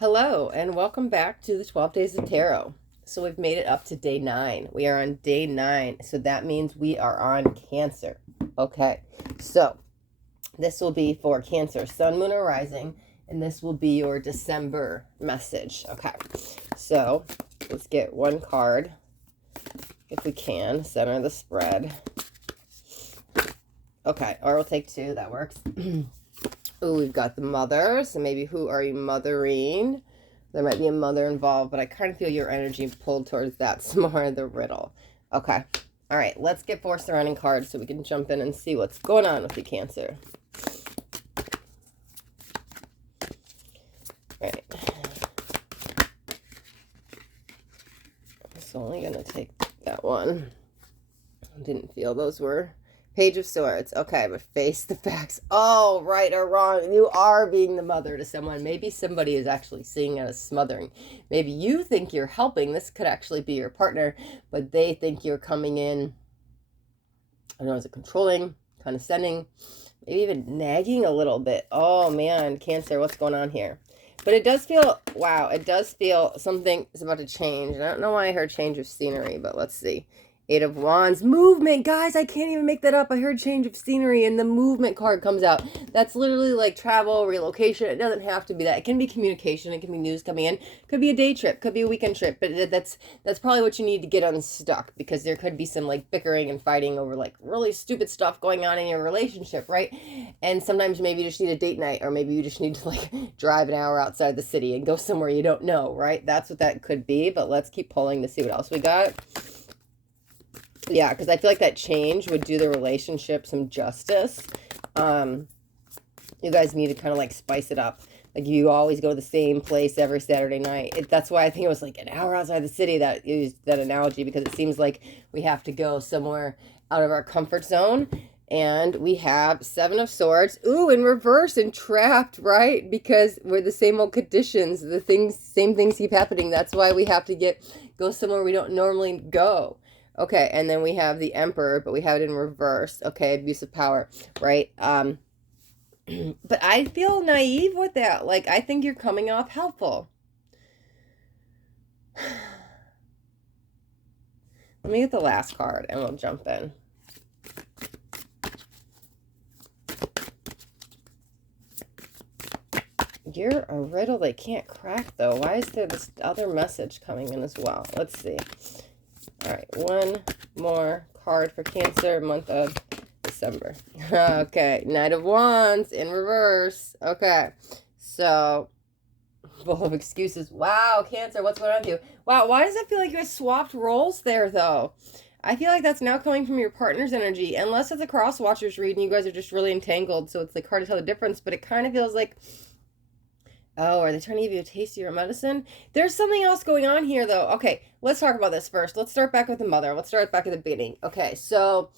Hello, and welcome back to the 12 Days of Tarot. So we've made it up to day 9. We are on day 9, so that means we are on Cancer. Okay, so this will be for Cancer, Sun, Moon, or Rising, and this will be your December message. Okay, so let's get one card, if we can, center the spread. Okay, or we'll take two, that works. Ooh, we've got the mother, so maybe who are you mothering? There might be a mother involved, but I kind of feel your energy pulled towards that's more the riddle. Okay, all right, let's get 4 surrounding cards so we can jump in and see what's going on with you, Cancer. All right. So only going to take that one. I didn't feel those were... Page of Swords. Okay, but face the facts. Oh, right or wrong. You are being the mother to someone. Maybe somebody is actually seeing it as smothering. Maybe you think you're helping. This could actually be your partner, but they think you're coming in, I don't know, is it controlling, condescending, maybe even nagging a little bit. Oh, man, Cancer, what's going on here? But it does feel, wow, it does feel something is about to change. And I don't know why I heard change of scenery, but let's see. 8 of Wands. Movement. Guys, I can't even make that up. I heard change of scenery and the movement card comes out. That's literally like travel, relocation. It doesn't have to be that. It can be communication. It can be news coming in. Could be a day trip. Could be a weekend trip. But that's probably what you need to get unstuck, because there could be some like bickering and fighting over like really stupid stuff going on in your relationship, right? And sometimes maybe you just need a date night, or maybe you just need to like drive an hour outside the city and go somewhere you don't know, right? That's what that could be. But let's keep pulling to see what else we got. Yeah, because I feel like that change would do the relationship some justice. You guys need to kind of like spice it up. Like you always go to the same place every Saturday night. That's why I think it was like an hour outside the city that used that analogy, because it seems like we have to go somewhere out of our comfort zone. And we have 7 of Swords. Ooh, in reverse and trapped, right? Because we're the same old conditions. Same things keep happening. That's why we have to go somewhere we don't normally go. Okay, and then we have the Emperor, but we have it in reverse. Okay, abuse of power, right? But I feel naive with that. Like, I think you're coming off helpful. Let me get the last card, and we'll jump in. You're a riddle they can't crack, though. Why is there this other message coming in as well? Let's see. All right, one more card for Cancer, month of December. Okay, Knight of Wands in reverse. Okay, so full of excuses. Wow, Cancer, what's going on with you? Wow, why does it feel like you guys swapped roles there, though? I feel like that's now coming from your partner's energy, unless it's a cross watcher's read and you guys are just really entangled, so it's like hard to tell the difference, but it kind of feels like, oh, are they trying to give you a taste of your medicine? There's something else going on here, though. Okay, let's talk about this first. Let's start back with the mother. Let's start back at the beginning. Okay, so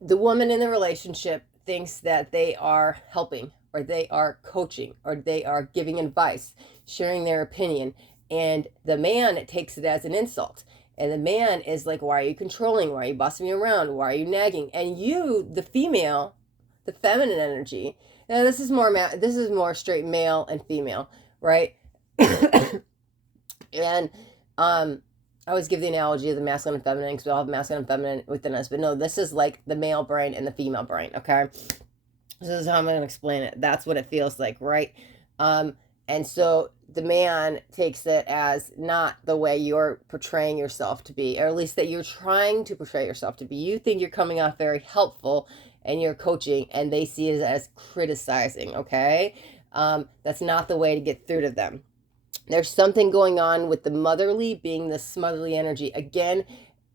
the woman in the relationship thinks that they are helping, or they are coaching, or they are giving advice, sharing their opinion. And the man takes it as an insult. And the man is like, why are you controlling? Why are you bossing me around? Why are you nagging? And you, the female, the feminine energy, now this is more straight male and female, right? And I always give the analogy of the masculine and feminine, because we all have masculine and feminine within us. But no, this is like the male brain and the female brain, okay? This is how I'm going to explain it. That's what it feels like, right? And so the man takes it as not the way you're portraying yourself to be, or at least that you're trying to portray yourself to be. You think you're coming off very helpful and you're coaching, and they see it as criticizing, okay? That's not the way to get through to them. There's something going on with the motherly being the smotherly energy. Again,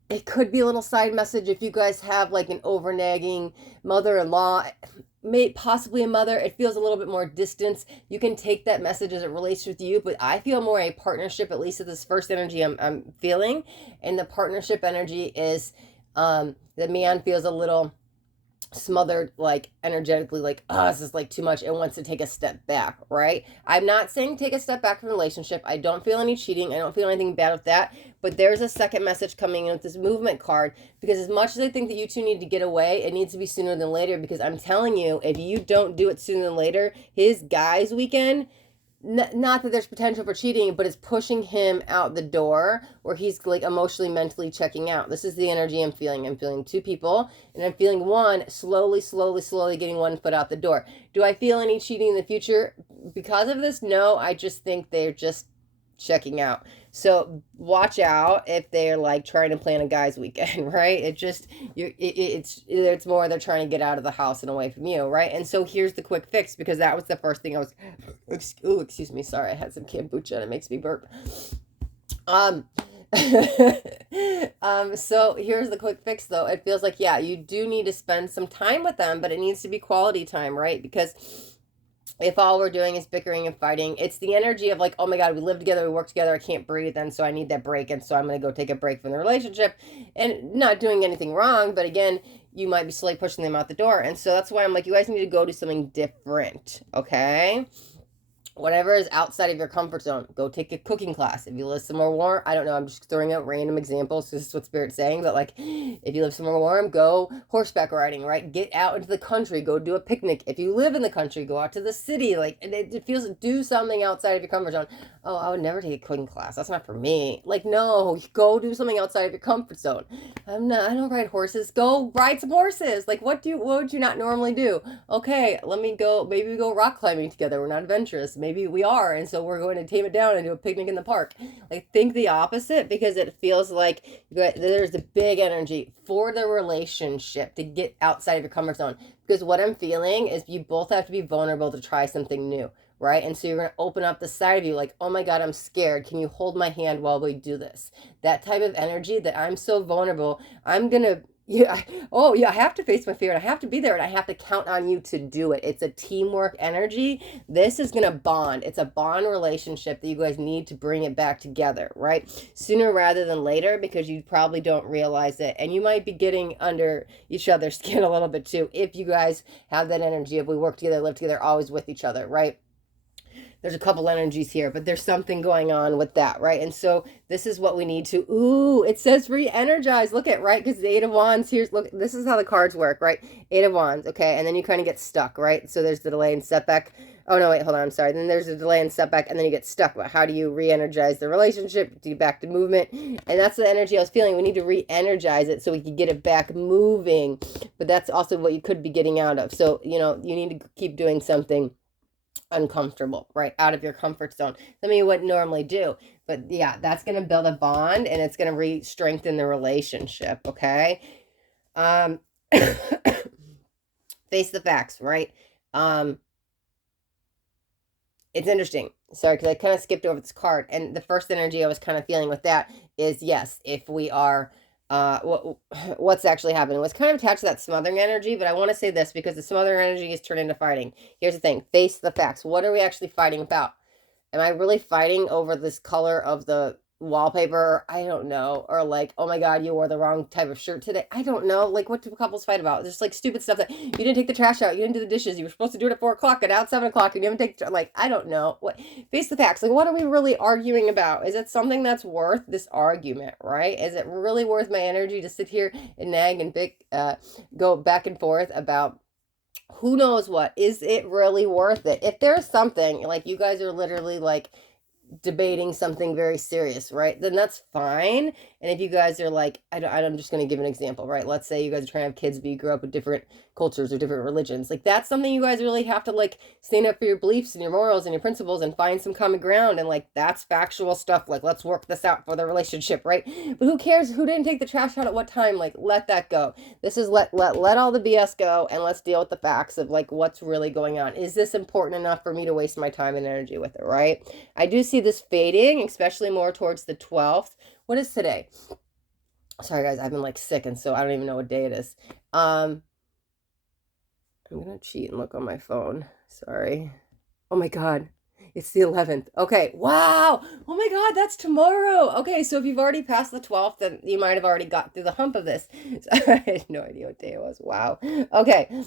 it could be a little side message if you guys have like an over-nagging mother-in-law, possibly a mother. It feels a little bit more distance. You can take that message as it relates with you, but I feel more a partnership, at least at this first energy I'm feeling. And the partnership energy is the man feels a little smothered, like energetically, like, oh, this is like too much, and wants to take a step back, right? I'm not saying take a step back from the relationship. I don't feel any cheating. I don't feel anything bad with that. But there's a second message coming in with this movement card, because as much as I think that you two need to get away, it needs to be sooner than later, because I'm telling you, if you don't do it sooner than later, his guys weekend, not that there's potential for cheating, but it's pushing him out the door where he's like emotionally, mentally checking out. This is the energy I'm feeling. I'm feeling two people, and I'm feeling one slowly, slowly, slowly getting one foot out the door. Do I feel any cheating in the future because of this? No, I just think they're just checking out. So watch out if they're like trying to plan a guy's weekend, right? It's more they're trying to get out of the house and away from you, right? And so here's the quick fix, because that was the first thing I was. Oh, excuse me, sorry, I had some kombucha and it makes me burp. So here's the quick fix though. It feels like, yeah, you do need to spend some time with them, but it needs to be quality time, right? Because if all we're doing is bickering and fighting, it's the energy of like, oh my God, we live together, we work together, I can't breathe, and so I need that break, and so I'm going to go take a break from the relationship, and not doing anything wrong, but again, you might be slowly pushing them out the door, and so that's why I'm like, you guys need to go do something different, okay? Whatever is outside of your comfort zone, go take a cooking class. If you live somewhere warm, I don't know, I'm just throwing out random examples. This is what Spirit's saying, but like, if you live somewhere warm, go horseback riding, right? Get out into the country, go do a picnic. If you live in the country, go out to the city. Like, it feels, do something outside of your comfort zone. Oh, I would never take a cooking class. That's not for me. Like, no, go do something outside of your comfort zone. I don't ride horses. Go ride some horses. Like, what would you not normally do? Okay, let me go, maybe we go rock climbing together. We're not adventurous. Maybe we are, and so we're going to tame it down and do a picnic in the park. Like, think the opposite, because it feels like there's a big energy for the relationship to get outside of your comfort zone. Because what I'm feeling is you both have to be vulnerable to try something new, right? And so you're going to open up the side of you like, oh my God, I'm scared. Can you hold my hand while we do this? That type of energy that I'm so vulnerable, I'm going to, yeah, oh yeah, I have to face my fear, and I have to be there, and I have to count on you to do it. It's a teamwork energy. This is gonna bond. It's a bond relationship that you guys need to bring it back together, right? Sooner rather than later, because you probably don't realize it, and you might be getting under each other's skin a little bit too if you guys have that energy of we work together, live together, always with each other, right? There's a couple energies here, but there's something going on with that, right? And so this is what we need to, ooh, it says re-energize. Look at, right? Because the Eight of Wands, here's, look, this is how the cards work, right? Eight of Wands, okay? And then you kind of get stuck, right? So there's the delay and setback. Oh, no, wait, hold on, I'm sorry. Then there's a delay and setback, and then you get stuck. But how do you re-energize the relationship to get back to movement? And that's the energy I was feeling. We need to re-energize it so we can get it back moving. But that's also what you could be getting out of. So, you know, you need to keep doing something uncomfortable, right? Out of your comfort zone. Some of you wouldn't normally do, but yeah, that's going to build a bond, and it's going to strengthen the relationship, okay? Face the facts, right? It's interesting. Sorry, because I kind of skipped over this card, and the first energy I was kind of feeling with that is, yes, if we are what's actually happening was kind of attached to that smothering energy, but I want to say this because the smothering energy is turned into fighting. Here's the thing, face the facts. What are we actually fighting about? Am I really fighting over this color of the wallpaper? I don't know. Or like, oh my God, you wore the wrong type of shirt today. I don't know. Like, what do couples fight about? Just like stupid stuff that you didn't take the trash out, you didn't do the dishes, you were supposed to do it at 4 o'clock and now it's 7 o'clock and you haven't taken, like, I don't know. What, face the facts. Like, what are we really arguing about? Is it something that's worth this argument, right? Is it really worth my energy to sit here and nag and go back and forth about who knows what? Is it really worth it? If there's something like you guys are literally like debating something very serious, right? Then that's fine. And if you guys are like, I'm just going to give an example, right? Let's say you guys are trying to have kids, but you grew up with different cultures or different religions. Like, that's something you guys really have to like stand up for your beliefs and your morals and your principles and find some common ground. And like, that's factual stuff. Like, let's work this out for the relationship, right? But who cares who didn't take the trash out at what time? Like, let that go. This is let all the BS go, and let's deal with the facts of like what's really going on. Is this important enough for me to waste my time and energy with it, right? I do see this fading, especially more towards the 12th. What is today? Sorry guys, I've been like sick, and so I don't even know what day it is. I'm gonna cheat and look on my phone. Sorry. Oh my God, it's the 11th. Okay, wow. Oh my God, that's tomorrow. Okay, so if you've already passed the 12th, then you might have already got through the hump of this. So I had no idea what day it was. Wow. Okay.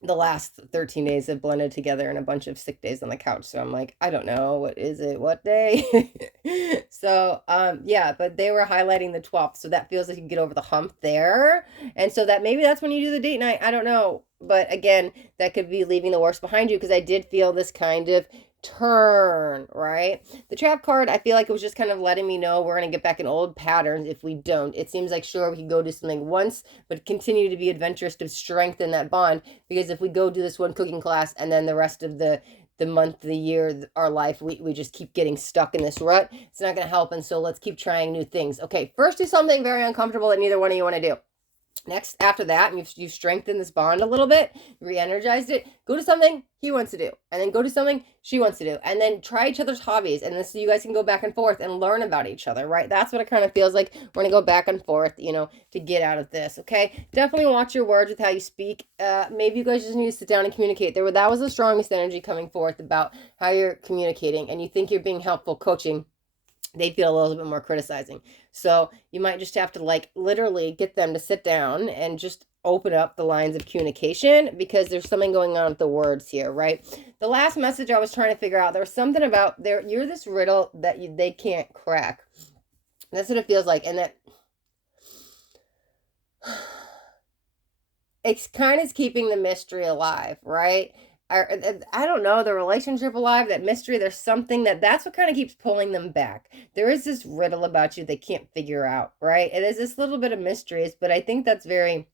The last 13 days have blended together in a bunch of sick days on the couch. So I'm like, I don't know, what is it? What day? So, yeah, but they were highlighting the 12th. So that feels like you can get over the hump there. And so that maybe that's when you do the date night. I don't know. But again, that could be leaving the worst behind you, because I did feel this kind of turn, right? The trap card, I feel like it was just kind of letting me know we're going to get back in old patterns if we don't. It seems like, sure, we can go do something once, but continue to be adventurous to strengthen that bond. Because if we go do this one cooking class and then the rest of the month, the year, our life, we just keep getting stuck in this rut, it's not going to help. And so let's keep trying new things. Okay, first do something very uncomfortable that neither one of you want to do. Next, after that, and you've strengthened this bond a little bit, re-energized it, go to something he wants to do, and then go to something she wants to do, and then try each other's hobbies, and this, so you guys can go back and forth and learn about each other, right? That's what it kind of feels like. We're going to go back and forth, you know, to get out of this, okay? Definitely watch your words with how you speak. Maybe you guys just need to sit down and communicate. That was the strongest energy coming forth about how you're communicating, and you think you're being helpful coaching. They feel a little bit more criticizing. So you might just have to, like, literally get them to sit down and just open up the lines of communication, because there's something going on with the words here, right? The last message I was trying to figure out, there was something about you're this riddle that they can't crack. That's what it feels like. And that it's kind of keeping the mystery alive, right? I don't know, the relationship alive, that mystery, there's something that's what kind of keeps pulling them back. There is this riddle about you they can't figure out, right? It is this little bit of mysteries, but I think that's very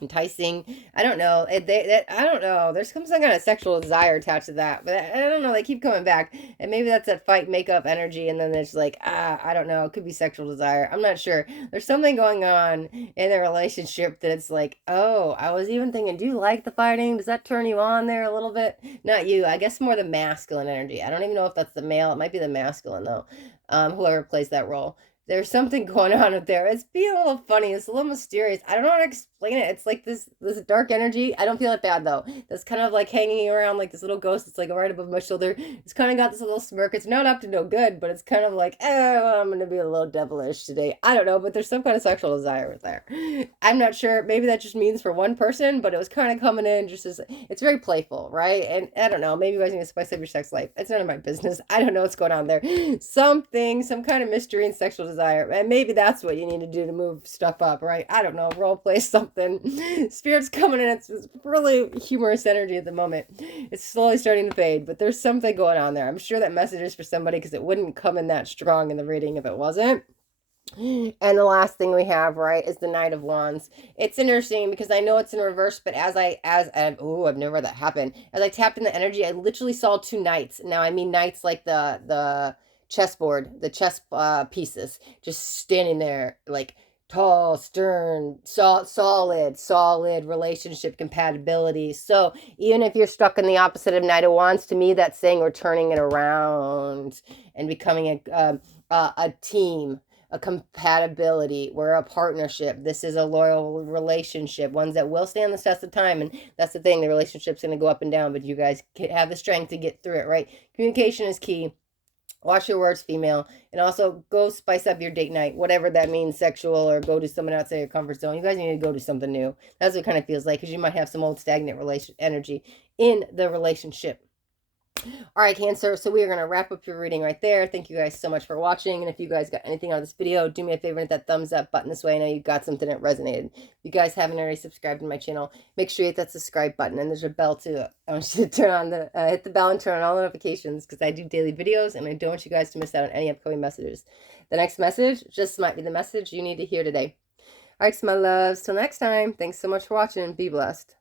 enticing. I don't know. I don't know. There's some kind of sexual desire attached to that, but I don't know. They keep coming back, and maybe that's that fight makeup energy, and then there's like, I don't know. It could be sexual desire. I'm not sure. There's something going on in the relationship that it's like, oh, I was even thinking, do you like the fighting? Does that turn you on there a little bit? Not you. I guess more the masculine energy. I don't even know if that's the male. It might be the masculine though. Whoever plays that role. There's something going on up there. It's being a little funny. It's a little mysterious. I don't know how to explain it. It's like this dark energy. I don't feel it bad though. That's kind of like hanging around like this little ghost. It's like right above my shoulder. It's kind of got this little smirk. It's not up to no good, but it's kind of like, oh, I'm gonna be a little devilish today. I don't know, but there's some kind of sexual desire with there. I'm not sure. Maybe that just means for one person, but it was kind of coming in just as, it's very playful, right? And I don't know. Maybe you guys need to spice up your sex life. It's none of my business. I don't know what's going on there. Some kind of mystery and sexual desire, and maybe that's what you need to do to move stuff up, right? I don't know, role play something. Spirit's coming in. It's really humorous energy at the moment. It's slowly starting to fade, but there's something going on there. I'm sure that message is for somebody, because it wouldn't come in that strong in the reading if it wasn't. And the last thing we have, right, is the Knight of Wands. It's interesting because I know it's in reverse, but I've never had that happen. As I tapped in the energy, I literally saw two knights. Now, I mean knights like the chessboard, the chess pieces, just standing there, like tall, stern, solid relationship compatibility. So even if you're stuck in the opposite of Knight of Wands, to me, that's saying we're turning it around and becoming a team, a compatibility. We're a partnership. This is a loyal relationship, ones that will stand the test of time. And that's the thing, the relationship's going to go up and down, but you guys have the strength to get through it, right? Communication is key. Watch your words, female. And also go spice up your date night, whatever that means, sexual, or go to someone outside your comfort zone. You guys need to go to something new. That's what it kind of feels like, because you might have some old stagnant energy in the relationship. All right, Cancer, so we are going to wrap up your reading right there. Thank you guys so much for watching. And if you guys got anything out of this video, do me a favor and hit that thumbs up button. This way I know you got something that resonated. If you guys haven't already subscribed to my channel, make sure you hit that subscribe button. And there's a bell too. I want you to turn on hit the bell and turn on all notifications, because I do daily videos and I don't want you guys to miss out on any upcoming messages. The next message just might be the message you need to hear today. All right, my loves, till next time, thanks so much for watching. Be blessed.